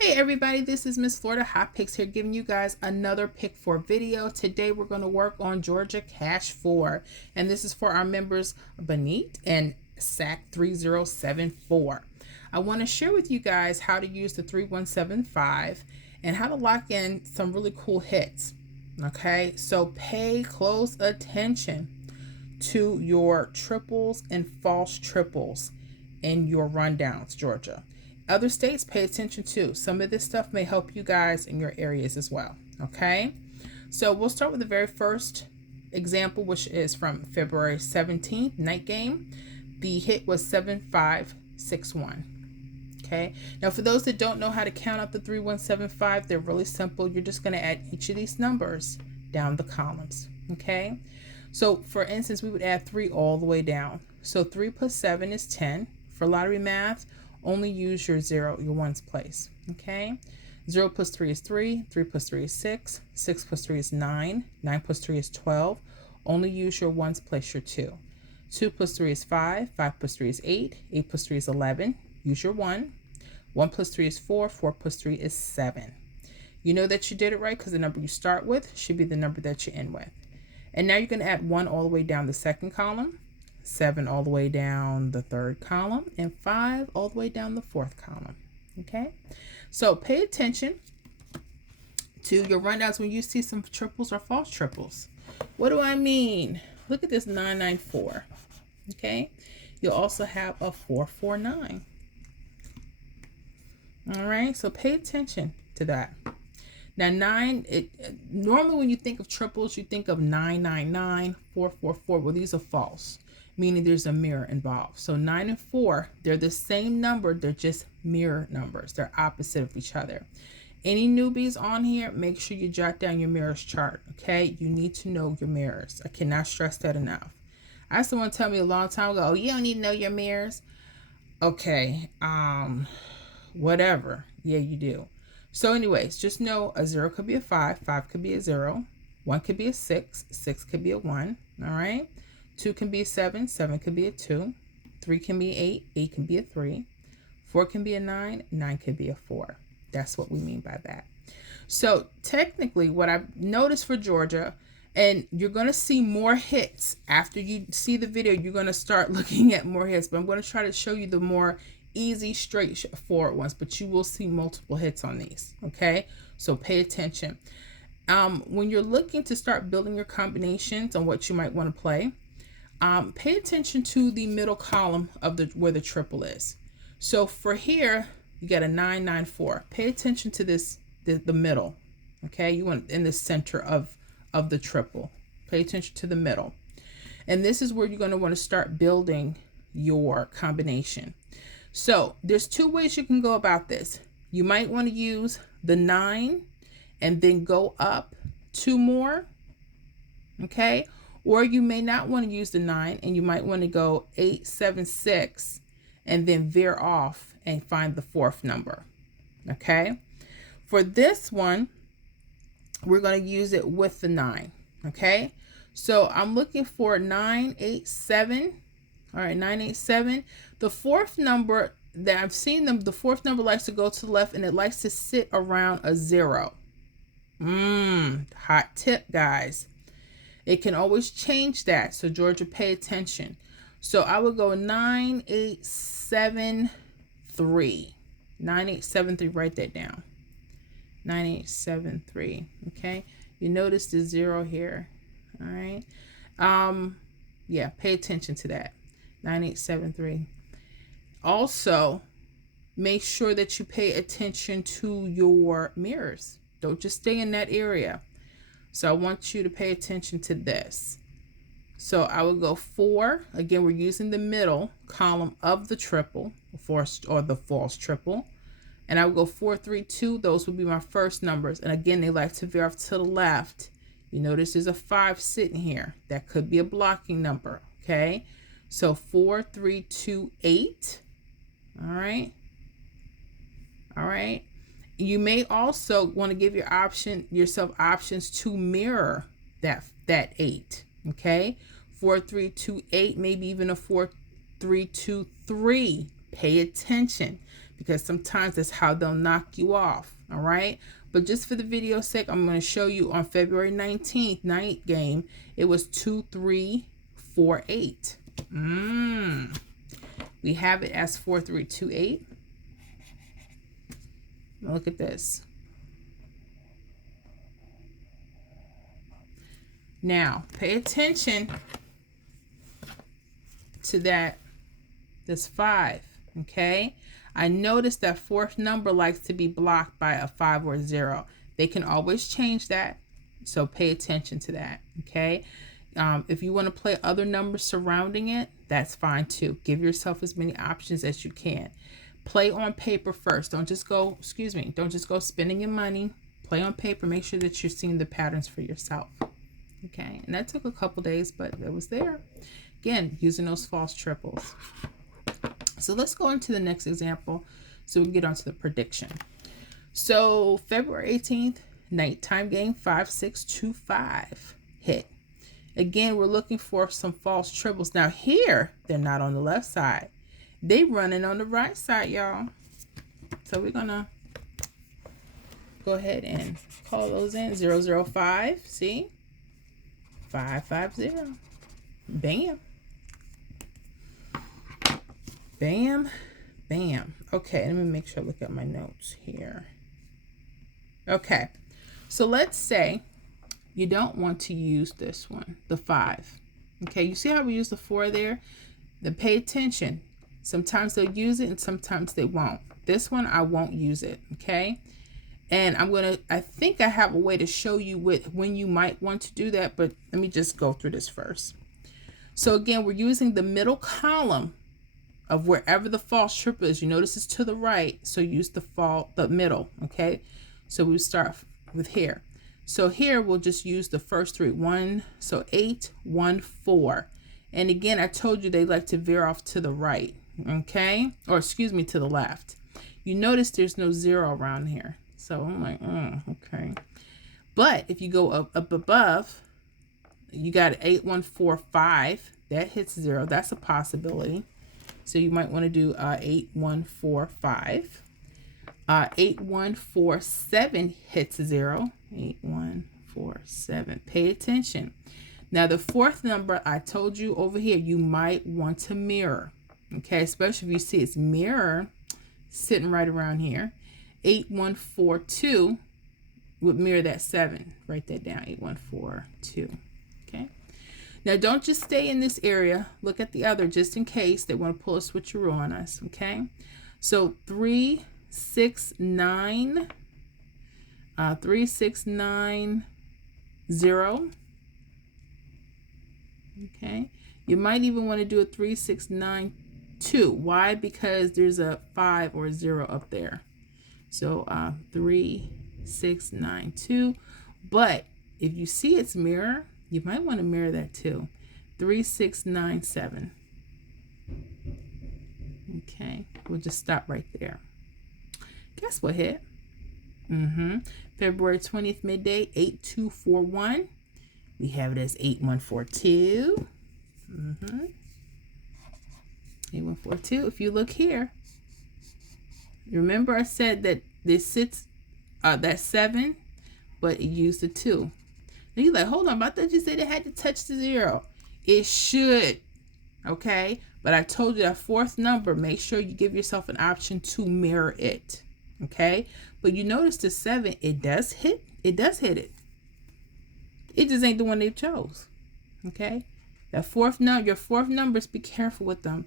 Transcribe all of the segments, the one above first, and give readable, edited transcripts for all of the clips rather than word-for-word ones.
Hey everybody, this is Miss Florida Hot Picks here giving you guys another pick 4 video. Today we're going to work on Georgia Cash 4, and this is for our members Benit and SAC 3074. I want to share with you guys how to use the 3175 and how to lock in some really cool hits. Okay, so pay close attention to your triples and false triples in your rundowns, Georgia. Other states, pay attention too. Some of this stuff may help you guys in your areas as well. Okay, so we'll start with the very first example, which is from February 17th, night game. The hit was 7561. Okay, now for those that don't know how to count up the 3175, they're really simple. You're just going to add each of these numbers down the columns. Okay, so for instance, we would add 3 all the way down. So 3 plus 7 is 10. For lottery math, only use your 0, your ones place. Okay, 0 plus 3 is 3, 3 plus 3 is 6, 6 plus 3 is 9, 9 plus 3 is 12. Only use your ones place your 2. 2 plus 3 is 5, 5 plus 3 is 8, 8 plus 3 is 11. Use your 1. 1 plus 3 is 4, 4 plus 3 is 7. You know that you did it right because the number you start with should be the number that you end with. And now you're going to add 1 all the way down the second column, 7 all the way down the third column, and 5 all the way down the fourth column. Okay, so pay attention to your rundowns when you see some triples or false triples. What do I mean? Look at this 994. Okay, you'll also have a 449. All right, so pay attention to that. Now 9, normally when you think of triples, you think of 999, 444. Well, these are false, meaning there's a mirror involved. So 9 and 4, they're the same number, they're just mirror numbers. They're opposite of each other. Any newbies on here, make sure you jot down your mirrors chart, okay? You need to know your mirrors. I cannot stress that enough. I had someone tell me a long time ago, oh, you don't need to know your mirrors. Okay, whatever. Yeah, you do. So anyways, just know a 0 could be a 5, 5 could be a 0, 1 could be a 6, 6 could be a 1, all right? 2 can be a 7, 7 could be a 2, 3 can be 8, 8 can be a 3, 4 can be a 9, 9 could be a 4. That's what we mean by that. So technically what I've noticed for Georgia, and you're going to see more hits after you see the video, you're going to start looking at more hits, but I'm going to try to show you the more easy, straightforward ones, but you will see multiple hits on these. Okay, so pay attention. When you're looking to start building your combinations on what you might want to play, pay attention to the middle column of where the triple is. So for here, you got a 994. Pay attention to this, the middle. Okay, you want in the center of the triple. Pay attention to the middle, and this is where you're going to want to start building your combination. So there's 2 ways you can go about this. You might want to use the 9 and then go up 2 more. Okay, or you may not want to use the 9 and you might want to go 8, 7, 6 and then veer off and find the 4th number. Okay, for this one, we're going to use it with the 9. Okay, so I'm looking for 987. All right, 987. The 4th number that I've seen them, the 4th number likes to go to the left and it likes to sit around a 0. Hot tip, guys. It can always change that. So Georgia, pay attention. So I would go 9873. 9873, write that down. 9873. Okay. You notice the 0 here. All right. Yeah, pay attention to that. 9873. Also, make sure that you pay attention to your mirrors. Don't just stay in that area. So I want you to pay attention to this. So I would go 4. Again, we're using the middle column of the triple, or the false triple. And I would go 4, 3, 2. Those would be my first numbers. And again, they like to veer off to the left. You notice there's a 5 sitting here. That could be a blocking number. Okay. So 4, 3, 2, 8. All right. All right. You may also want to give yourself options to mirror that 8. Okay. 4, 3, 2, 8, maybe even a 4, 3, 2, 3. Pay attention, because sometimes that's how they'll knock you off. All right. But just for the video's sake, I'm going to show you on February 19th night game. It was 2348. We have it as 4328. Look at this. Now, pay attention to that. This 5, okay? I noticed that fourth number likes to be blocked by a 5 or a 0. They can always change that, so pay attention to that, okay? If you want to play other numbers surrounding it, that's fine too. Give yourself as many options as you can. Play on paper first. Don't just go spending your money. Play on paper. Make sure that you're seeing the patterns for yourself. Okay, and that took a couple days, but it was there. Again, using those false triples. So let's go into the next example so we can get onto the prediction. So February 18th, nighttime game 5625 hit. Again, we're looking for some false triples. Now here, they're not on the left side. They running on the right side, y'all. So we're gonna go ahead and call those in. 005, see? 550. Bam. Bam. Bam. Okay, let me make sure I look at my notes here. Okay, so let's say you don't want to use this one, the 5. Okay, you see how we use the 4 there? Then pay attention. Sometimes they'll use it and sometimes they won't. This one, I won't use it, okay? And I think I have a way to show you when you might want to do that, but let me just go through this first. So again, we're using the middle column of wherever the false triple is. You notice it's to the right, so use the middle, okay? So we start with here. So here we'll just use the first 3. 1, so 8, 1, 4. And again, I told you they like to veer off to the right, okay? Or excuse me, to the left. You notice there's no 0 around here. So I'm like, okay. But if you go up above, you got 8, 1, 4, 5. That hits 0. That's a possibility. So you might want to do 8, 1, 4, 5. 8, 1, 4, 7 hits 0. 8, 1, 4, 7. Pay attention. Now the fourth number I told you over here, you might want to mirror. Okay, especially if you see it's mirror sitting right around here. 8, 1, 4, 2 would mirror that 7. Write that down. 8, 1, 4, 2. Okay. Now don't just stay in this area. Look at the other just in case they want to pull a switcheroo on us. Okay. So 3, 6, 9. 3, 6, 9, 0. Okay. You might even want to do a 3, 6, 9, 2. Why? Because there's a 5 or a 0 up there. So 3, 6, 9, 2. But if you see its mirror, you might want to mirror that too. 3, 6, 9, 7. Okay, we'll just stop right there. Guess what hit? February 20th midday, 8241. We have it as 8142. 8142. If you look here, remember I said that this sits that 7, but it used a 2. And you're like, hold on, but I thought you said it had to touch the 0. It should, okay? But I told you that fourth number, make sure you give yourself an option to mirror it, okay? But you notice the 7, it does hit it. It just ain't the one they chose, okay? That fourth number, your fourth numbers, be careful with them.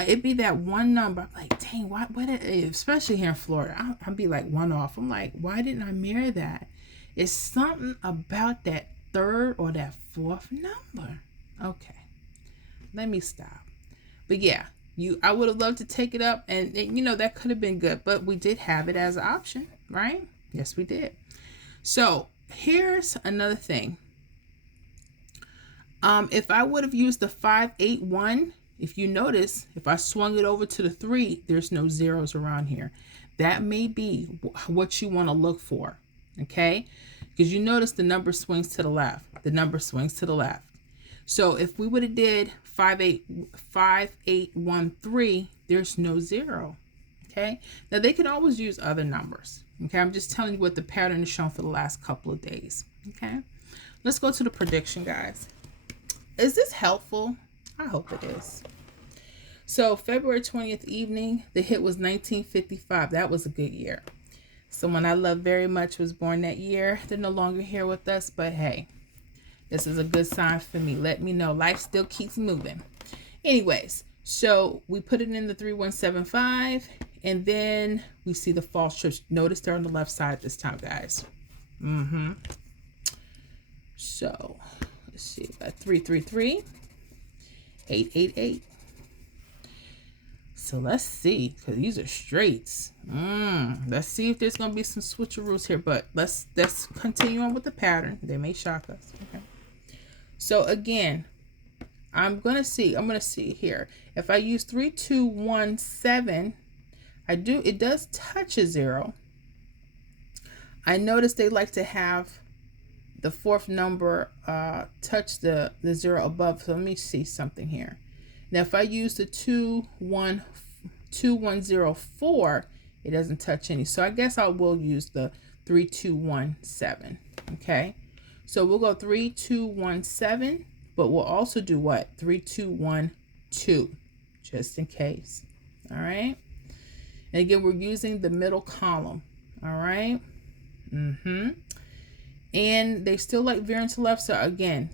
It'd be that one number. I'm like, dang, what especially here in Florida, I'll be like one off. I'm like, why didn't I mirror that? It's something about that third or that fourth number. Okay, let me stop. But yeah, I would have loved to take it up, and you know, that could have been good, but we did have it as an option, right? Yes, we did. So here's another thing. If I would have used the 581, if you notice, if I swung it over to the 3, there's no zeros around here. That may be what you want to look for, okay? Because you notice the number swings to the left. The number swings to the left. So if we would have did 5813, there's no 0, Okay, now they can always use other numbers. Okay, I'm just telling you what the pattern is shown for the last couple of days. Okay, let's go to the prediction, guys. Is this helpful? I hope it is. So February 20th evening, the hit was 1955. That was a good year. Someone I love very much was born that year. They're no longer here with us, but hey, this is a good sign for me. Let me know life still keeps moving. Anyways, so we put it in the 3175, and then we see the false trips. Notice they're on the left side this time, guys. So let's see, about 333, 888. So let's see, because these are straights. Let's see if there's going to be some switcheroos here, but let's continue on with the pattern. They may shock us. Okay. So again, I'm going to see here. If I use 3217, it does touch a 0. I notice they like to have the fourth number touch the 0 above. So let me see something here. Now, if I use the 2104, it doesn't touch any. So I guess I will use the 3217. Okay. So we'll go 3217, but we'll also do what? 3212, just in case. All right. And again, we're using the middle column. All right. And they still like veering to left. So again,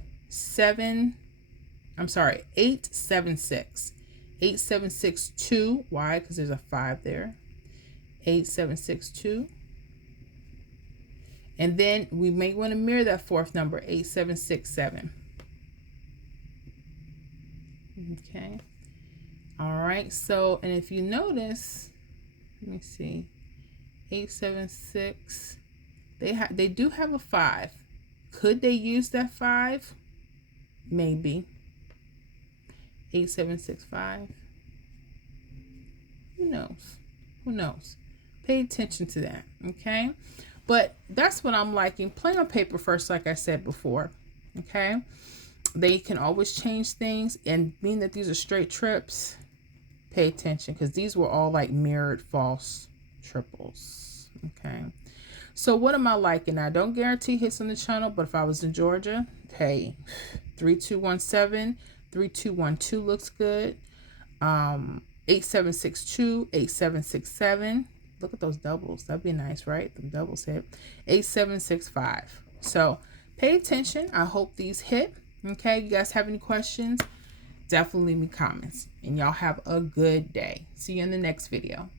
876. 8762. Why? Because there's a 5 there. 8762. And then we may want to mirror that fourth number, 8767. Okay. All right. So, and if you notice, let me see, 876. They do have a 5. Could they use that 5? Maybe. 8765. Who knows? Who knows? Pay attention to that. Okay. But that's what I'm liking. Play on paper first, like I said before. Okay. They can always change things, and being that these are straight trips, pay attention, because these were all like mirrored false triples. Okay. So what am I liking? I don't guarantee hits on the channel, but if I was in Georgia, hey, 3217, 3212 looks good. 8762, 8767. Look at those doubles. That'd be nice, right? The doubles hit. 8765. So pay attention. I hope these hit. Okay. You guys have any questions? Definitely leave me comments. And y'all have a good day. See you in the next video.